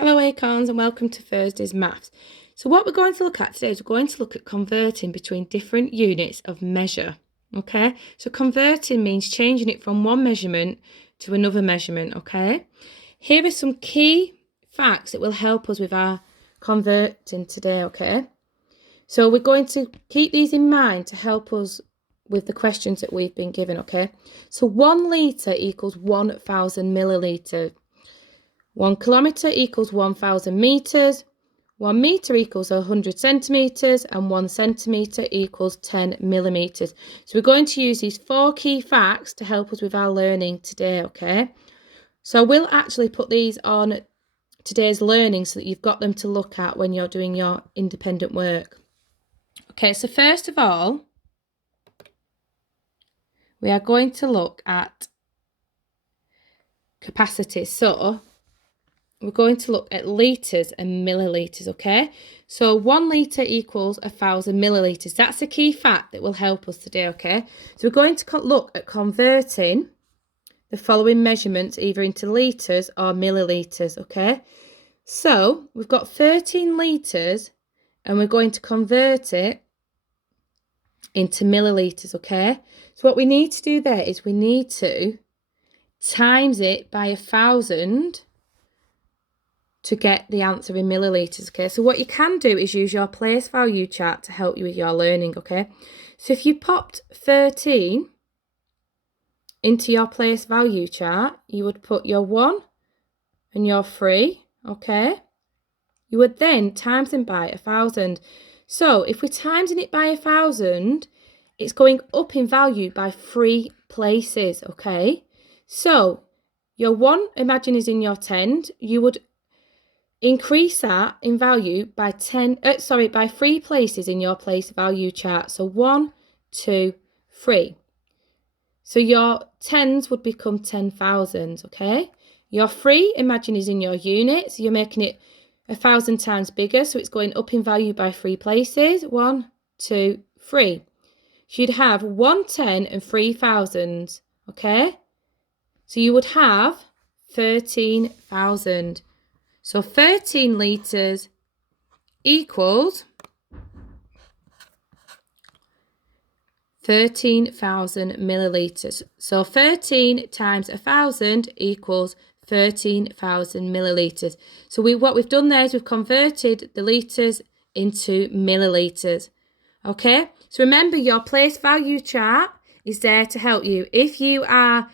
Hello Acorns and welcome to Thursday's Maths. So what we're going to look at today is we're going to look at converting between different units of measure. Okay, so converting means changing it from one measurement to another measurement. Okay, here are some key facts that will help us with our converting today. Okay, so we're going to keep these in mind to help us with the questions that we've been given. Okay, so 1 litre equals 1,000 millilitres. 1 kilometre equals 1,000 metres, 1 metre equals 100 centimetres, and 1 centimetre equals 10 millimetres. So we're going to use these 4 key facts to help us with our learning today, okay? So I will actually put these on today's learning so that you've got them to look at when you're doing your independent work. Okay, so first of all, we are going to look at capacity. So we're going to look at litres and millilitres, okay? So 1 litre equals 1,000 millilitres. That's a key fact that will help us today, okay? So we're going to look at converting the following measurements either into litres or millilitres, okay? So we've got 13 litres and we're going to convert it into millilitres, okay? So what we need to do there is we need to times it by 1,000 to get the answer in millilitres, okay? So what you can do is use your place value chart to help you with your learning, okay? So if you popped 13 into your place value chart, you would put your 1 and your 3, okay? You would then times them by 1,000. So if we're timesing it by 1,000, it's going up in value by 3 places, okay? So your 1, imagine, is in your 10. You would increase that in value by 3 places in your place value chart. So 1, 2, 3. So your 10s would become 10,000, okay? Your 3, imagine, is in your units. So you're making it 1,000 times bigger. So it's going up in value by 3 places. 1, 2, 3. So you'd have 110 and 3,000, okay? So you would have 13,000. So 13 litres equals 13,000 millilitres. So 13 times 1,000 equals 13,000 millilitres. So what we've done there is we've converted the litres into millilitres. Okay, so remember your place value chart is there to help you. If you are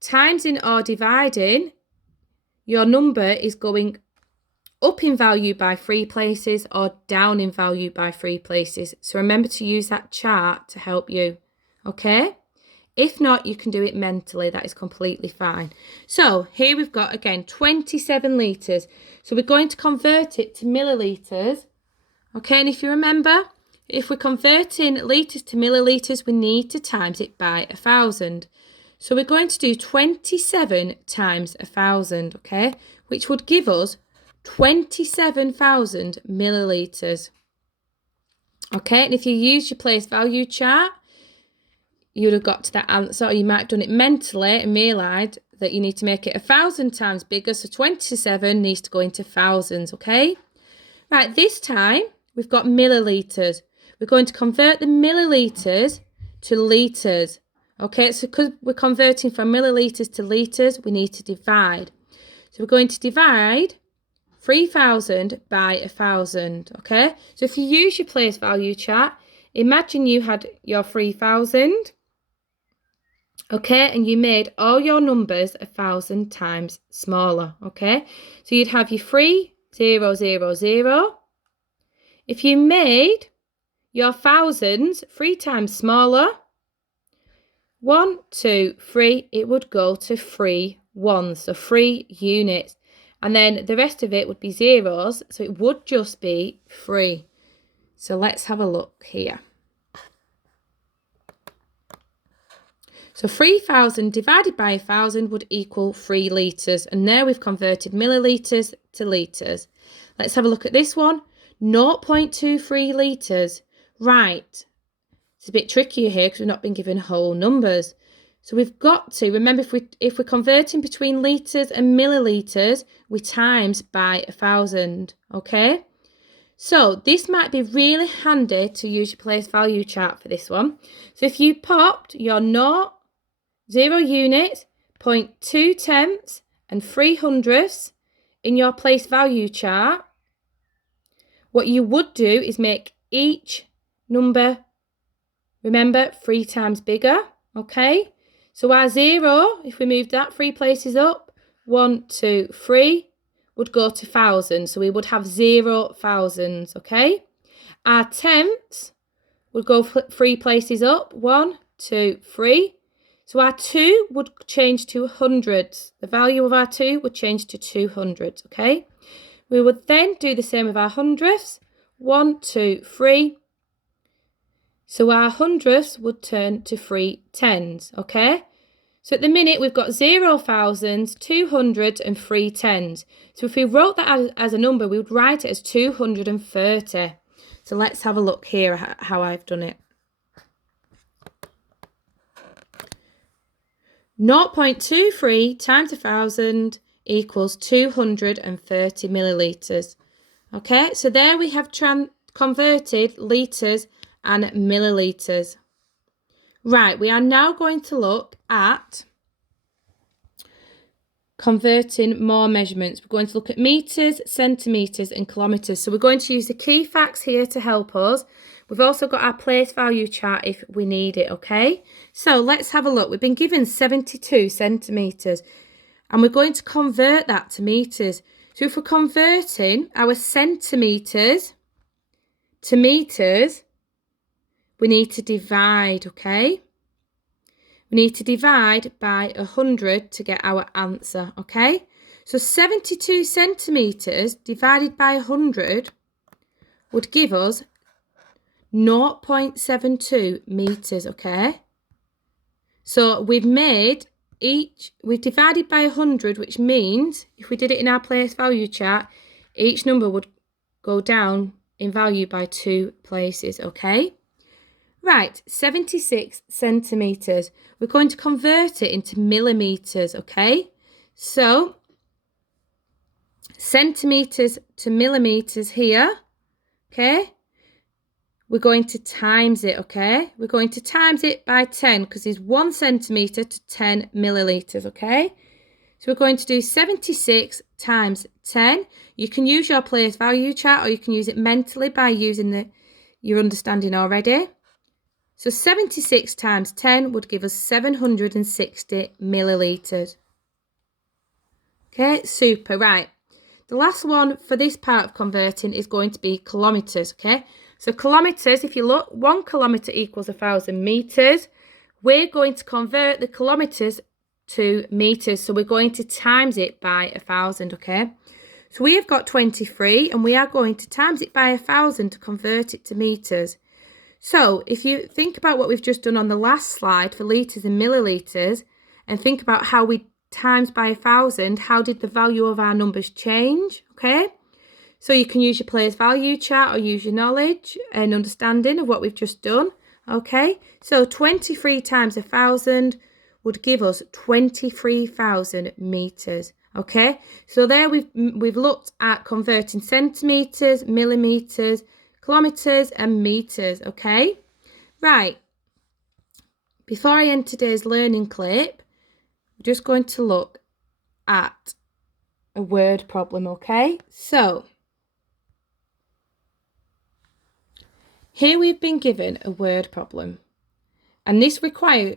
timesing or dividing, your number is going up in value by 3 places or down in value by 3 places. So remember to use that chart to help you, okay? If not, you can do it mentally. That is completely fine. So here we've got, again, 27 litres. So we're going to convert it to millilitres, okay? And if you remember, if we're converting litres to millilitres, we need to times it by 1,000. So we're going to do 27 times 1,000, okay? Which would give us 27,000 millilitres. Okay, and if you use your place value chart, you would have got to that answer, or you might have done it mentally and realised that you need to make it 1,000 times bigger, so 27 needs to go into thousands, okay? Right, this time we've got millilitres. We're going to convert the millilitres to litres, okay? So because we're converting from millilitres to litres, we need to divide. So we're going to divide 3,000 by 1,000, okay? So if you use your place value chart, imagine you had your 3,000, okay? And you made all your numbers 1,000 times smaller, okay? So you'd have your 3,000. If you made your thousands 3 times smaller, 1, 2, 3, it would go to 3 ones, so 3 units. And then the rest of it would be zeros, so it would just be 3. So let's have a look here. So 3,000 divided by 1,000 would equal 3 litres. And now we've converted millilitres to litres. Let's have a look at this one. 0.23 litres. Right. It's a bit trickier here because we've not been given whole numbers. So we've got to remember, if we're converting between litres and millilitres, we times by 1,000, okay? So this might be really handy to use your place value chart for this one. So if you popped your 0 units, 0.2 tenths and 3 hundredths in your place value chart, what you would do is make each number, remember, 3 times bigger, okay? So our 0, if we move that 3 places up, 1, 2, 3, would go to thousands. So we would have 0 thousands, okay? Our tenths would go 3 places up, 1, 2, 3. So our 2 would change to hundreds. The value of our 2 would change to 200s, okay? We would then do the same with our hundredths, 1, 2, 3. So our hundredths would turn to 3 tens, okay? So at the minute, we've got 0 thousands, 200s, and 3 tens. So if we wrote that as a number, we would write it as 230. So let's have a look here how I've done it. 0.23 times 1,000 equals 230 millilitres. Okay, so there we have converted litres and millilitres. Right, we are now going to look at converting more measurements. We're going to look at metres, centimetres and kilometres. So we're going to use the key facts here to help us. We've also got our place value chart if we need it, okay? So let's have a look. We've been given 72 centimetres and we're going to convert that to metres. So if we're converting our centimetres to metres, we need to divide, okay? We need to divide by 100 to get our answer, okay? So 72 centimetres divided by 100 would give us 0.72 metres, okay? So we've divided by 100, which means if we did it in our place value chart, each number would go down in value by 2 places, okay? Right, 76 centimetres. We're going to convert it into millimetres, okay? So, centimetres to millimetres here, okay? We're going to times it, okay? We're going to times it by 10 because it's 1 centimetre to 10 millilitres, okay? So we're going to do 76 times 10. You can use your place value chart or you can use it mentally by using your understanding already. So 76 times 10 would give us 760 millilitres. Okay, super, right. The last one for this part of converting is going to be kilometres, okay? So kilometres, if you look, 1 kilometre equals 1,000 metres. We're going to convert the kilometres to metres. So we're going to times it by 1,000, okay? So we have got 23 and we are going to times it by 1,000 to convert it to metres. So if you think about what we've just done on the last slide for litres and millilitres and think about how we times by 1,000, how did the value of our numbers change, okay? So you can use your place value chart or use your knowledge and understanding of what we've just done, okay? So 23 times 1,000 would give us 23,000 metres, okay? So there we've looked at converting centimetres, millimetres, kilometres and metres, okay? Right, before I end today's learning clip, we're just going to look at a word problem, okay? So, here we've been given a word problem, and this requires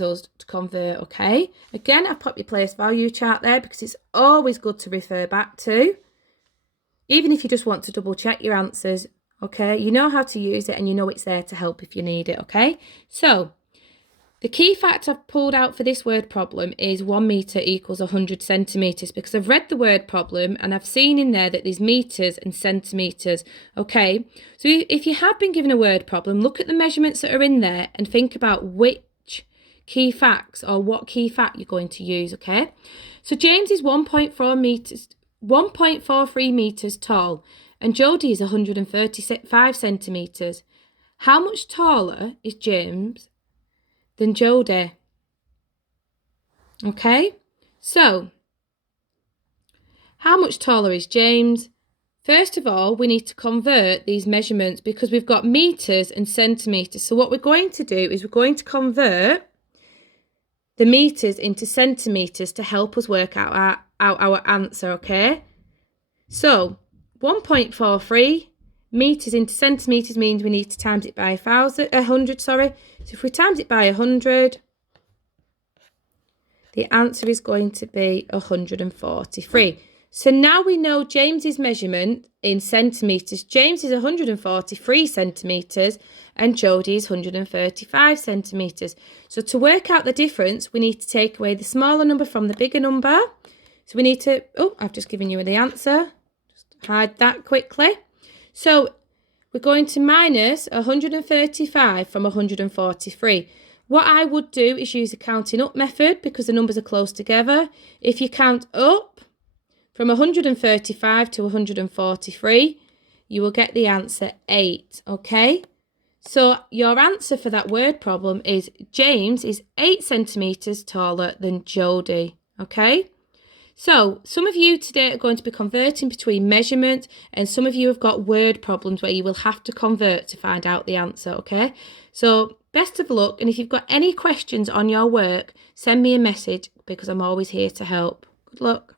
us to convert, okay? Again, I pop your place value chart there because it's always good to refer back to. Even if you just want to double check your answers, okay? You know how to use it and you know it's there to help if you need it, okay? So, the key fact I've pulled out for this word problem is 1 metre equals 100 centimetres because I've read the word problem and I've seen in there that there's metres and centimetres, okay? So if you have been given a word problem, look at the measurements that are in there and think about which key facts or what key fact you're going to use, okay? So James is 1.43 metres tall and Jodie is 135 centimetres. How much taller is James than Jodie? Okay, so how much taller is James? First of all, we need to convert these measurements because we've got meters and centimeters. So what we're going to do is we're going to convert the meters into centimeters to help us work out our answer, okay? So 1.43 meters into centimeters means we need to times it by 100, sorry. So if we times it by 100, the answer is going to be 143. So now we know James's measurement in centimetres. James is 143 centimetres and Jodie is 135 centimetres. So to work out the difference, we need to take away the smaller number from the bigger number. So we need to, I've just given you the answer. Just hide that quickly. So we're going to minus 135 from 143. What I would do is use the counting up method because the numbers are close together. If you count up from 135 to 143, you will get the answer 8, okay? So your answer for that word problem is James is 8 centimetres taller than Jodie, okay? So some of you today are going to be converting between measurement and some of you have got word problems where you will have to convert to find out the answer, okay? So best of luck, and if you've got any questions on your work, send me a message because I'm always here to help. Good luck.